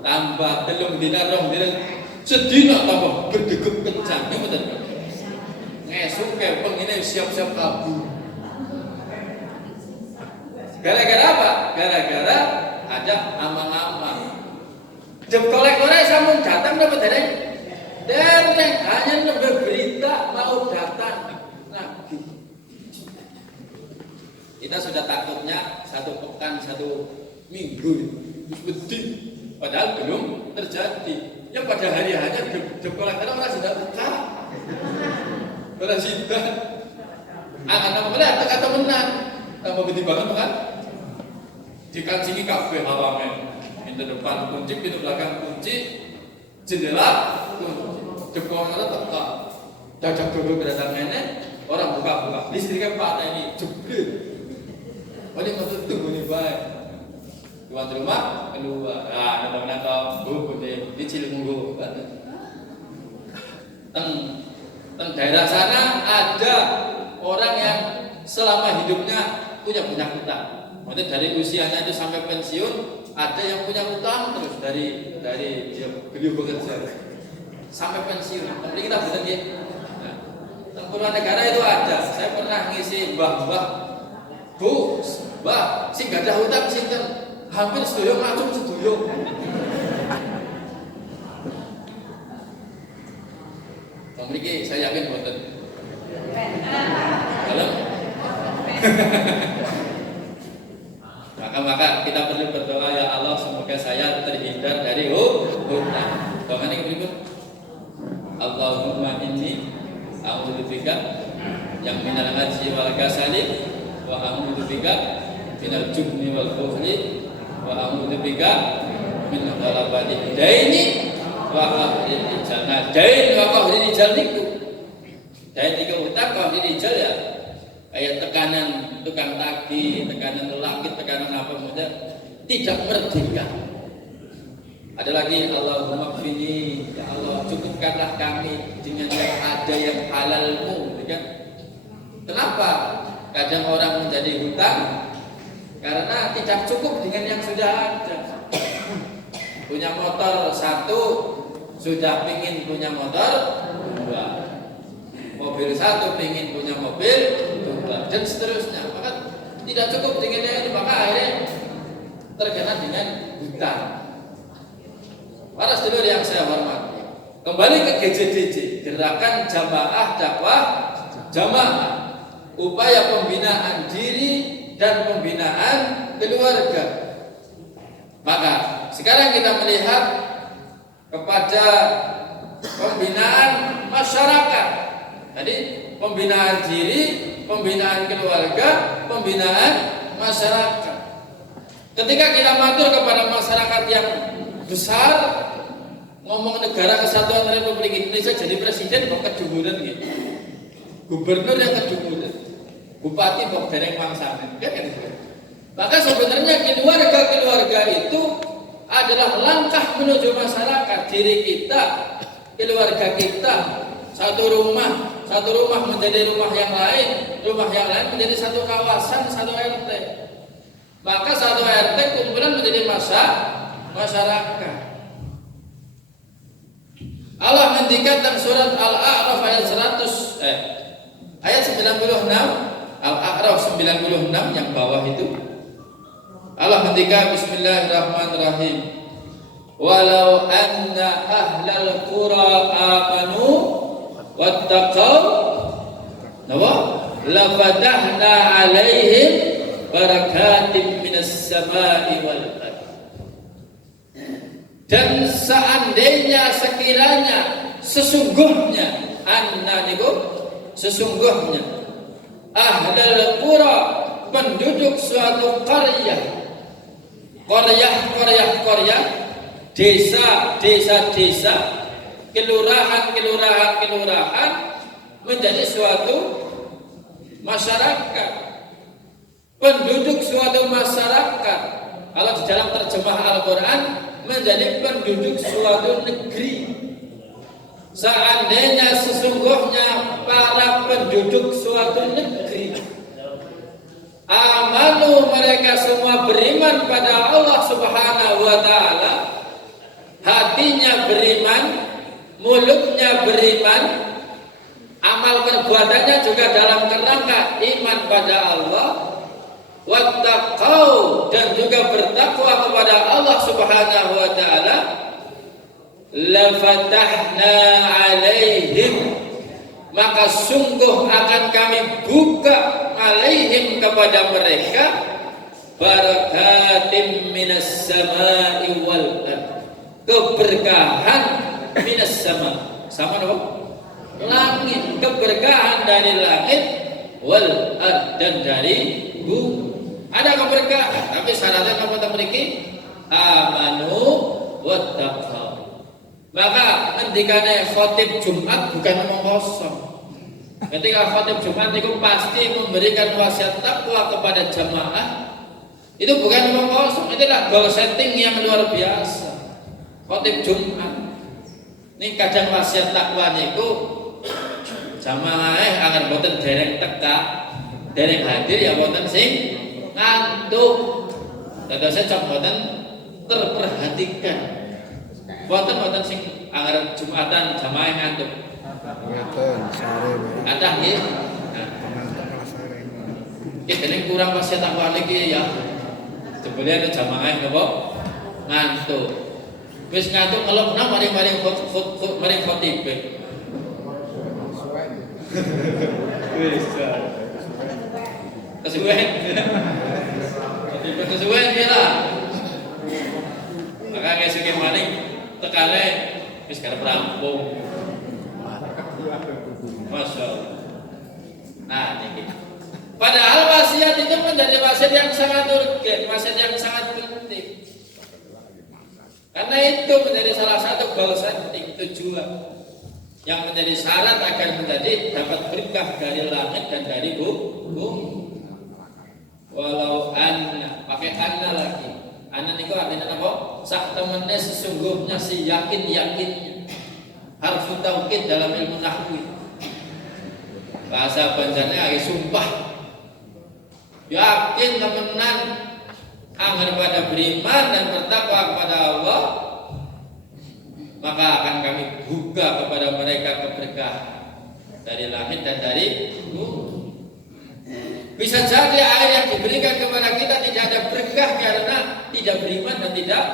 tambah, 3 dina 2 dina sedina tambah berdegup kencang. Ini betul. Ngesuk kayak pengine siap-siap kabur. Gara-gara apa? Gara-gara ada amang-amang. Jam kolek-kolek sampun datang dapat dereng. Dereng hanya nambah berita mau datang lagi. Kita sudah takutnya 1 pekan, 1 minggu, padahal belum terjadi. yang pada hari hanya jempol karena orang sudah buka. Orang sudah akan apa boleh kata menang. Tambah beti banget kan? Dikancingi kabeh awame. Pintu depan kunci, pintu belakang kunci, jendela kunci. Jempol karena teka. Dadak dulu berdatang nenek, orang buka-buka. Listriknya patah ini jebret. Oh ini mau tunggu nih baik. Tuan rumah keluar. Nah, ada bangunan kau buku di Cilunggu. Teng daerah sana ada orang yang selama hidupnya punya hutang. Maksudnya dari usianya itu sampai pensiun ada yang punya hutang terus dari dia beliau bekerja sampai pensiun. Nanti kita betul ya. Nah, Tempurwan Negara itu ada. Saya pernah ngisi mbah-mbah, Bu, mbah, sing gak ada hutang sinten. Hampir sedoyo macam sedoyo. Memiliki saya yakin boten. Dalam. Maka kita perlu berdoa ya Allah semoga saya terhindar dari hutang. Doa ini berikut. Allahumma inni a'udzubika yang minal ajzi wal kasali wa a'udzubika minal jubni wal bukhli wa a'udzubika min ghalabati daini wa qahril rijal. Nah, dain wa qahril rijal niku. Dain niku utang qahril rijal ya. Kayak tekanan tukang tagih, tekanan lelaki, tekanan apa saja tidak merdeka. Ada lagi Allahumma qfini, ya Allah cukupkanlah kami dengan yang ada yang halalmu, kan? Kenapa? Kadang orang menjadi hutang karena tidak cukup dengan yang sudah ada. Punya motor satu, sudah pingin punya motor dua. Mobil satu pingin punya mobil dua, dan seterusnya. Maka tidak cukup dengan yang ini, maka akhirnya terkena dengan hutang. Para sedulur yang saya hormati, kembali ke GJDJ, Gerakan Jamaah Dakwah Jamaah, upaya pembinaan diri dan pembinaan keluarga. Maka sekarang kita melihat kepada pembinaan masyarakat. Jadi pembinaan diri, pembinaan keluarga, pembinaan masyarakat. Ketika kita matur kepada masyarakat yang besar, ngomong negara kesatuan Republik Indonesia, jadi presiden kok kedumuran gitu, gubernur yang kedumuran, bupati kok dereng mangsane, kan gitu. Maka sebenarnya keluarga itu adalah langkah menuju masyarakat. Diri kita, keluarga kita, satu rumah menjadi rumah yang lain menjadi satu kawasan, satu RT. Maka satu RT kumpulan menjadi masyarakat. Allah menghentikan dalam surat Al-A'raf ayat 96, Al-A'raf 96 yang bawah itu. Allah menghentikan bismillahirrahmanirrahim. Walau anna ahlal qura amanu wattaqau la fatahna alaihim barakatim minas samai wal ardh. Dan seandainya sekiranya sesungguhnya sesungguhnya ahlul qura, penduduk suatu qaryah, desa, kelurahan menjadi suatu masyarakat, penduduk suatu masyarakat. Kalau di dalam terjemah Al-Quran menjadi penduduk suatu negeri. Seandainya sesungguhnya para penduduk suatu negeri amanu, mereka semua beriman pada Allah Subhanahu wa ta'ala, hatinya beriman, mulutnya beriman, amal perbuatannya juga dalam kerangka iman pada Allah, wattaqau, dan juga bertakwa kepada Allah Subhanahu wa ta'ala, la fatahna alaihim, maka sungguh akan kami buka alaihim, kepada mereka, barakatim minas samai wal ardh, keberkahan minas sama apa? Langit, keberkahan dari langit wal ard dan dari bumi. Ada keberkahan, tapi syaratnya apa kita memiliki? Amanu wattaqau. Maka ketika khotib Jumat bukan omong kosong. Ketika khotib Jumat itu pasti memberikan wasiat takwa kepada jamaah. Itu bukan omong kosong, itulah goal setting yang luar biasa. Khotib Jumat ini kadang wasiat takwa niku jamaah agar boten dereng teka, dereng hadir ya boten sing ngantuk. Dadosé cok boten terperhatikan. Boten sing agar Jumatan jamaah ngantuk. Ngeten, sare. Ada nggih. Iki kurang wasiat takwa niki ya. Jebule ada jamaah napa ngantuk. Wis ngantuk ngelokna mari-mari khotib. Wis. Kesuwen. Kesuwen kira. Maka ngesuke maning tekane wis karep rampung. Masya Allah. Nah, ini. Padahal wasiat itu menjadi wasiat yang sangat urgen, wasiat yang sangat penting. Karena itu menjadi salah satu goal setting tujuan yang menjadi syarat agar menjadi dapat berkah dari langit dan dari bumi. Walau anna, pakai anna lagi. Anna itu artinya apa? Sak temennya sesungguhnya si yakinnya. Harfu taukid dalam ilmu nahwu. Bahasa Banjarnya lagi sumpah. Yakin temenan anggar pada beriman dan bertakwa kepada Allah, maka akan kami buka kepada mereka keberkahan dari langit dan dari bumi. Bisa jadi air yang diberikan kepada kita tidak ada berkah karena tidak beriman dan tidak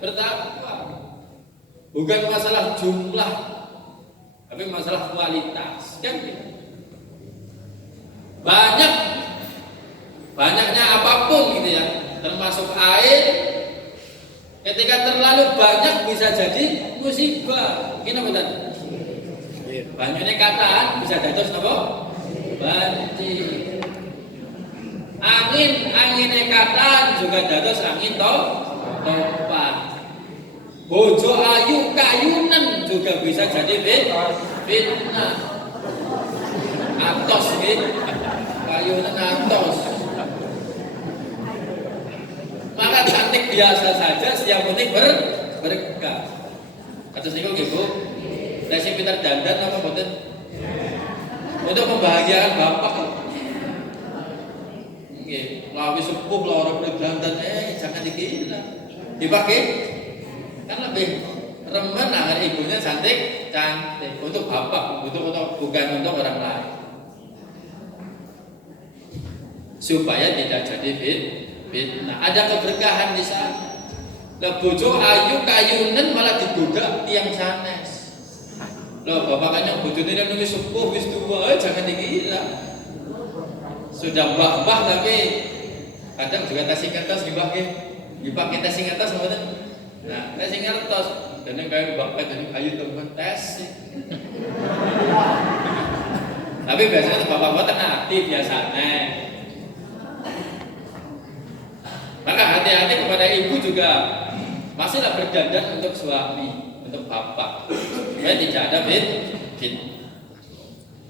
bertakwa. Bukan masalah jumlah, tapi masalah kualitas, kan? Banyaknya apapun gitu ya, termasuk air. Ketika terlalu banyak bisa jadi musibah. Gini betul. Banyaknya kataan bisa dados apa? Banjir. Angin kataan juga dados angin topan. Bojo ayu kayunan juga bisa jadi fitnah. Atos gitu. Kayunan atos. Maka cantik biasa saja, yang penting berkah. Atus niku nggih Bu. Lesi pinter dandan apa mboten? Untuk membahagiakan bapak. Nggih, lawi sepuh lho ora perlu dandan jangan dikira. Dipakai kan lebih remen agar ibunya cantik untuk bapak, bukan untuk orang lain. Supaya tidak jadi fitnah. Ada keberkahan di sana. Lah bojo ayu kayunen malah digoda tiang sanes. Loh bapak kanyang bojone nang wis sepuh wis tua jangan dikira. Sudah mbah-mbah tapi kadang juga tasing kertas nggih nggih. Dipakai tasing kertas mboten. Nah, tasing kertas dene kaya bapak jadi ayu temen tes. Tapi biasanya bapak-bapak tenang hati biasanya. Maka hati-hati kepada ibu juga masihlah berdandan untuk suami, untuk bapak. Supaya tidak ada fitnah.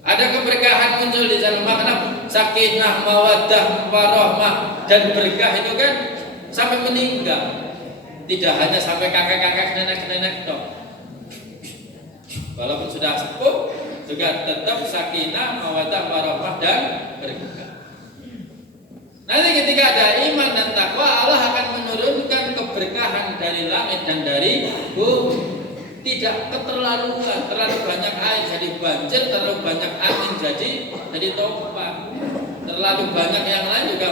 Ada keberkahan muncul di dalam makna sakinah, mawaddah, warahmah dan berkah itu kan sampai meninggal. Tidak hanya sampai kakek-kakek, nenek-nenek dong. Walaupun sudah sepuh juga tetap sakinah, mawaddah, warahmah dan berkah. Nanti ketika ada iman dan takwa, Allah akan menurunkan keberkahan dari langit dan dari bumi. Tidak keterlaluan, terlalu banyak air jadi banjir, terlalu banyak angin jadi topan. Terlalu banyak yang lain juga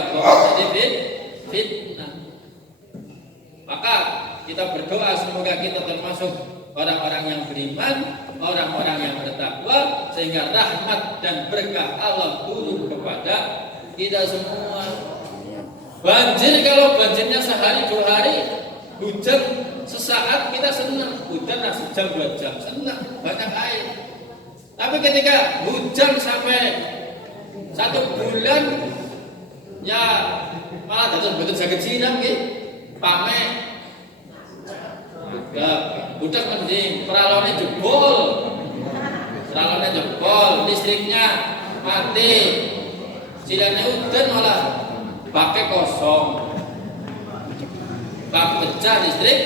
jadi fitnah. Maka kita berdoa semoga kita termasuk orang-orang yang beriman, orang-orang yang bertakwa, sehingga rahmat dan berkah Allah turun kepada kita semua. Banjir kalau banjirnya sehari 2 hari, hujan sesaat kita senang, hujan sejam 2 jam senang, banyak air. Tapi ketika hujan sampai 1 bulan, ya malah dados mboten saged siram nggih. Pame. Budak mending peralonnya jebol. Peralonnya jebol, listriknya mati. Silane udan malah pakai kosong. Bak pecah listrik,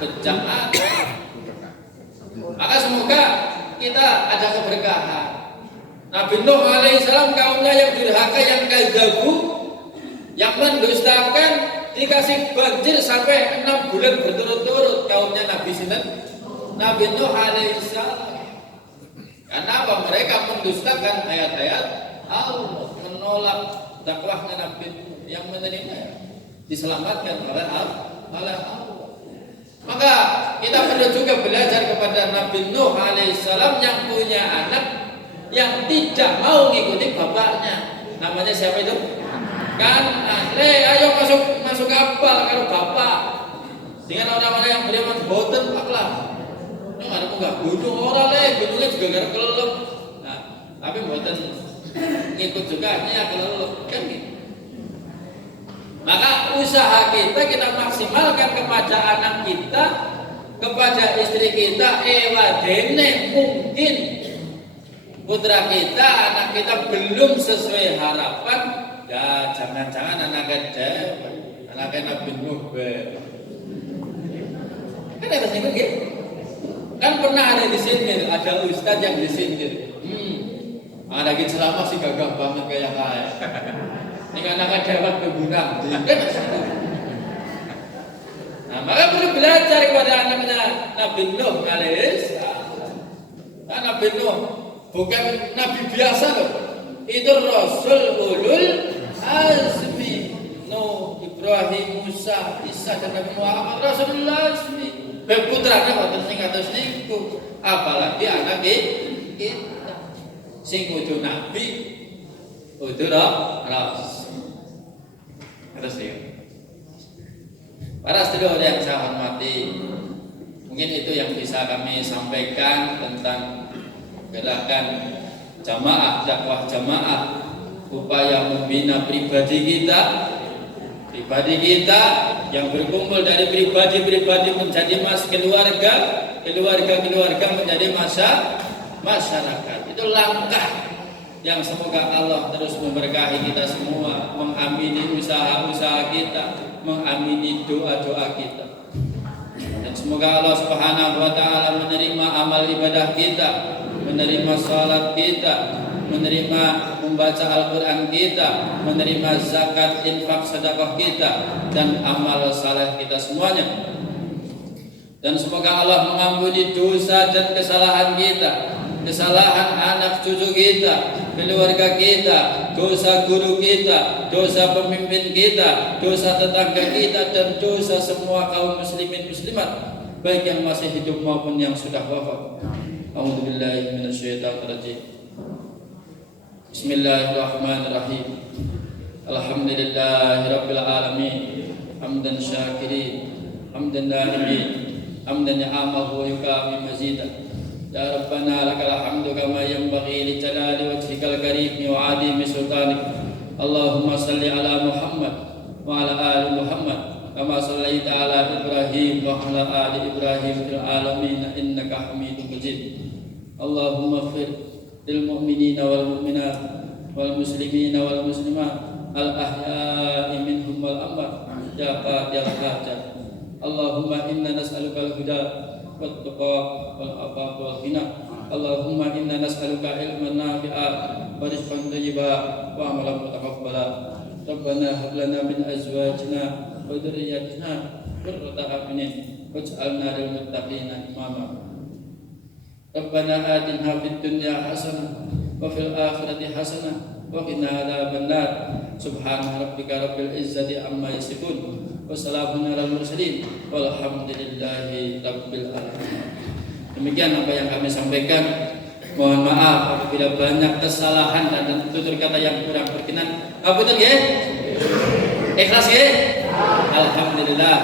pecah ada. Maka semoga kita ada keberkahan. Nabi Nuh alaihissalam kaumnya yang durhaka, yang kadzabu, yang mendustakan, dikasih banjir sampai 6 bulan berturut-turut kaumnya Nabi sinten? Nabi Nuh alaihissalam. Karena apa? Mereka mendustakan ayat-ayat Allah, menolak dakwahnya Nabi Nuh, yang menerima diselamatkan oleh Allah. Maka kita perlu juga belajar kepada Nabi Nuh alaihissalam yang punya anak yang tidak mau mengikuti bapaknya. Namanya siapa itu? Kan, ayo masuk kapal kalau bapak dengan orang-orang yang beriman boten paklah. Ini ada enggak gunung orang gunungnya juga gara kelelep. Nah, tapi boten ngikut juga hanya kelelep kan gitu. Maka usaha kita maksimalkan kepada anak kita, kepada istri kita, wadene mungkin putra kita, anak kita belum sesuai harapan, ya jangan-jangan anaknya Nabi Nuh. Kan ada singgung gitu. Kan pernah ada disindir, ada ustadz yang disindir. Ada gitu selama sih gagah banget kayak kaya. Ini anak dapat berguna. Nah, maka perlu belajar kepada anaknya Nabi Nuh alaihissalam. Nah, Nabi Nuh bukan nabi biasa loh. Itu Rasul ulul azmi. Nuh, Ibrahim, Musa, Isa dan Nabi Muhammad Rasulullah azmi. Putranya wonten sing kados niku. Apalagi anak kita. Sing udah nabi, udah rasul. Terus ya. Para sedulur yang saya hormati, mungkin itu yang bisa kami sampaikan tentang gerakan jamaah, dakwah jamaah, upaya membina pribadi kita yang berkumpul dari pribadi-pribadi menjadi keluarga menjadi masyarakat. Itu langkah yang semoga Allah terus memberkahi kita semua, mengamini usaha-usaha kita, mengamini doa-doa kita. Dan semoga Allah Subhanahu wa taala menerima amal ibadah kita, menerima salat kita, menerima membaca Al-Qur'an kita, menerima zakat, infak, sedekah kita dan amal saleh kita semuanya. Dan semoga Allah mengampuni dosa dan kesalahan kita, kesalahan anak cucu kita, keluarga kita, dosa guru kita, dosa pemimpin kita, dosa tetangga kita, dan dosa semua kaum muslimin muslimat, baik yang masih hidup maupun yang sudah wafat. A'udzubillahi minasyaitonirrajim. Bismillahirrahmanirrahim. Alhamdulillahirabbil alamin. Hamdan syakirin, hamdan na'imin, hamdan ni'amahu wa yukafi mazidah. Ya Rabbana lakal hamdu kama yanbaghi li jalali wajhikal karim wa 'azimi sultanik. Allahumma salli ala Muhammad wa ala ali Muhammad kama shallaita ala Ibrahim wa ala ali Ibrahim fil alamin innaka Hamidum Majid. Allahumma ighfir lil mu'minina wal mu'minat wal muslimina wal muslimat al ahya'i minhum wal amwat ya qadiyal hajat. Allahumma inna nas'aluka al-huda والتقى والعفاف والغنى. اللهم إنا نسألك علما نافعا ورزقا طيبا وعملا متقبلا. ربنا هب لنا من أزواجنا وذرياتنا قرة أعين واجعلنا للمتقين إماما. ربنا آتنا في الدنيا حسنة وفي الآخرة حسنة وقنا عذاب النار. سبحان ربك رب العزة عما يصفون wassalamun ala mursalin walhamdulillahi rabbil alamin. Demikian apa yang kami sampaikan. Mohon maaf apabila banyak kesalahan dan tutur kata yang kurang berkenan. Ngapunten nggih? Ikhlas nggih? Alhamdulillah.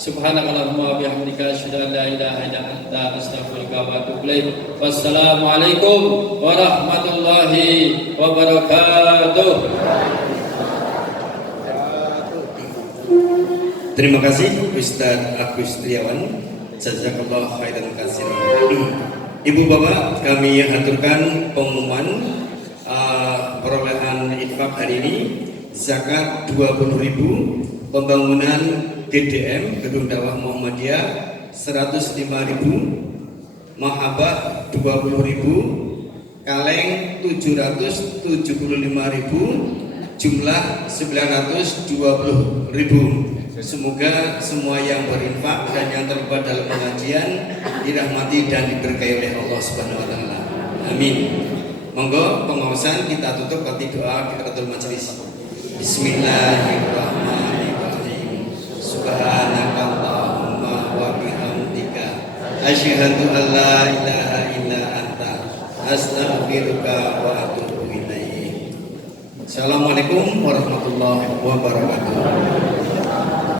Subhanakallahumma wa bihamdika asyhadu an la ilaha illa anta astaghfiruka wa atubu ilaik. Wassalamualaikum warahmatullahi wabarakatuh. Terima kasih Ustadz Agus Triawan. Jazakallah khairan katsiran. Ibu bapak, kami haturkan pengumuman perolehan infak hari ini. Zakat 20.000, pembangunan GDM Gedung Dakwah Muhammadiyah 105.000, mahabah 20.000, kaleng 775.000, jumlah 920.000. Semoga semua yang berinfak dan yang terlibat dalam pengajian dirahmati dan diberkahi oleh Allah Subhanahu wa taala. Amin. Monggo pengawasan kita tutup dengan doa kifaratul majelis. Bismillahirrahmanirrahim. Subhanakallahumma wa bihamdika asyhadu an la ilaha illa anta astaghfiruka wa atubu ilaik. Assalamualaikum warahmatullahi wabarakatuh.